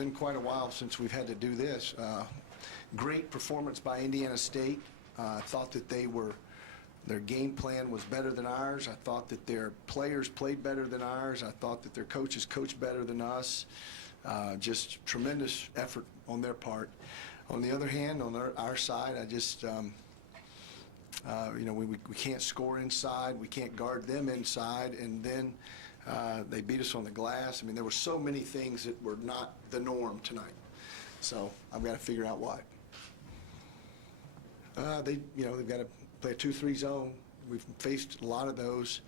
been quite a while since we've had to do this. Great performance by Indiana State. I thought that their game plan was better than ours. I thought that their players played better than ours. I thought that their coaches coached better than us. Just tremendous effort on their part. On the other hand, on our side, I just, we can't score inside. We can't guard them inside. And then they beat us on the glass. I mean, there were so many things that were not the norm tonight. So I've got to figure out why. They've got to play a 2-3 zone. We've faced a lot of those.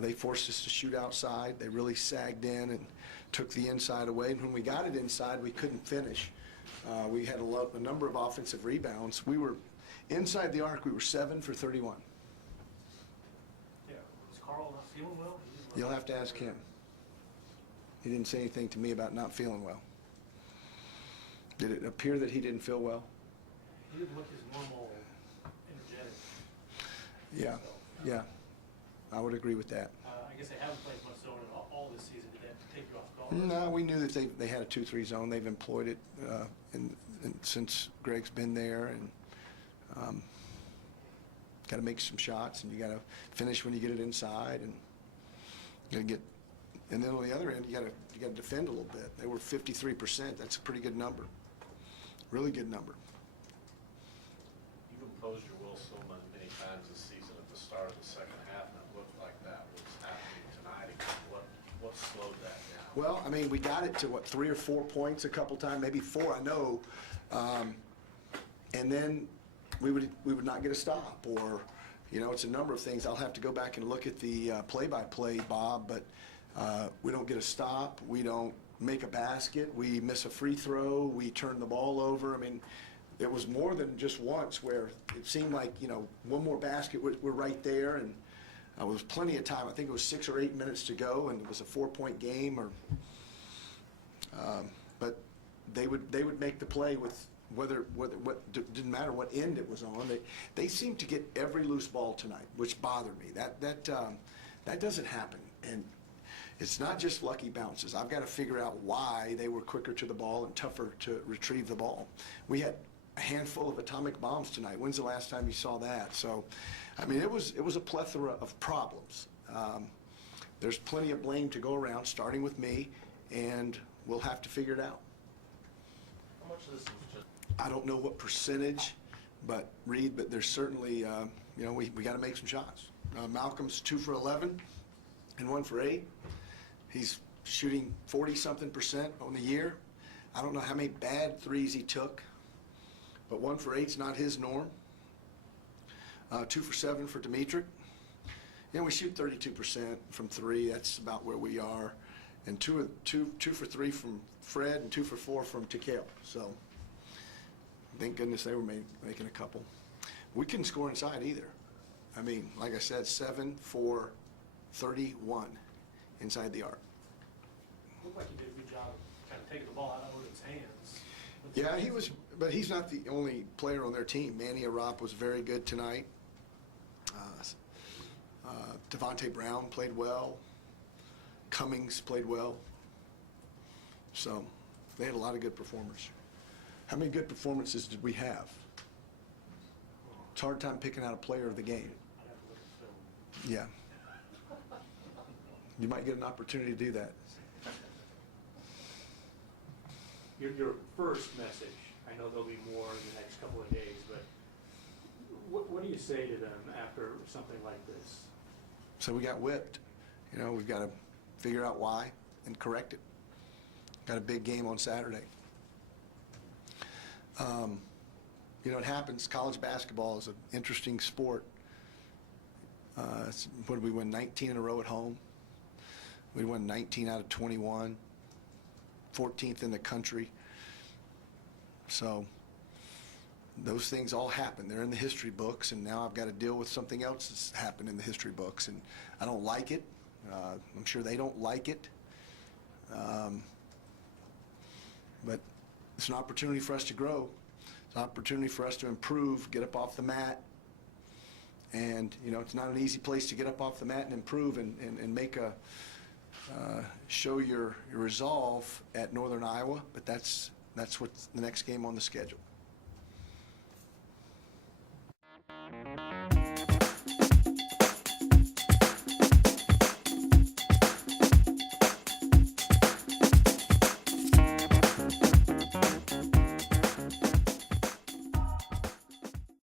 They forced us to shoot outside. They really sagged in and took the inside away. And when we got it inside, we couldn't finish. We had a number of offensive rebounds. We were inside the arc. We were 7 for 31. Yeah, was Carl not feeling well? You'll have to ask him. He didn't say anything to me about not feeling well. Did it appear that he didn't feel well? He didn't look his normal, energetic. Yeah, yeah. I would agree with that. I guess they haven't played much zone at all this season. Did that take you off guard? No, we knew that they had a 2-3 zone. They've employed it since Gregg's been there, and got to make some shots, and you got to finish when you get it inside, and you got to get. And then on the other end, you got to defend a little bit. They were 53%. That's a pretty good number. Really good number. You've imposed your will so many times this season at the start of the second half, and it looked like that was happening tonight again. What slowed that down? Well, I mean, we got it to, 3 or 4 points a couple times, maybe 4, I know. And then we would not get a stop, or, it's a number of things. I'll have to go back and look at the play-by-play, Bob, but we don't get a stop. We don't make a basket. We miss a free throw. We turn the ball over. I mean, it was more than just once where it seemed like, one more basket, we're right there, and there was plenty of time. I think it was 6 or 8 minutes to go, and it was a 4-point game. But they would make the play with what didn't matter what end it was on. They seemed to get every loose ball tonight, which bothered me. That doesn't happen, and it's not just lucky bounces. I've got to figure out why they were quicker to the ball and tougher to retrieve the ball. We had a handful of atomic bombs tonight. When's the last time you saw that? So, I mean, it was a plethora of problems. There's plenty of blame to go around, starting with me, and we'll have to figure it out. How much of this was just... I don't know what percentage, but there's certainly, we got to make some shots. Malcolm's 2 for 11 and 1 for 8. He's shooting 40-something% on the year. I don't know how many bad threes he took, but 1 for 8's not his norm. 2 for 7 for Dimitri. We shoot 32% from 3. That's about where we are. And 2 for 3 from Fred and 2 for 4 from Takale. So thank goodness they were making a couple. We couldn't score inside either. I mean, like I said, 7 for 31 inside the arc. Looked like he did a good job of kind of taking the ball out of Odin's hands. Yeah, he was, but he's not the only player on their team. Manny Arap was very good tonight. Devontae Brown played well. Cummings played well. So they had a lot of good performers. How many good performances did we have? It's a hard time picking out a player of the game. I'd have to look at film. Yeah. You might get an opportunity to do that. Your first message, I know there'll be more in the next couple of days, but what do you say to them after something like this? So we got whipped. We've got to figure out why and correct it. Got a big game on Saturday. It happens. College basketball is an interesting sport. What did we win? 19 in a row at home. We won 19 out of 21. 14th in the country. So those things all happen. They're in the history books, and now I've got to deal with something else that's happened in the history books, and I don't like it. I'm sure they don't like it. But it's an opportunity for us to grow. It's an opportunity for us to improve, get up off the mat. And, it's not an easy place to get up off the mat and improve and make a show your resolve at Northern Iowa, but that's what's the next game on the schedule.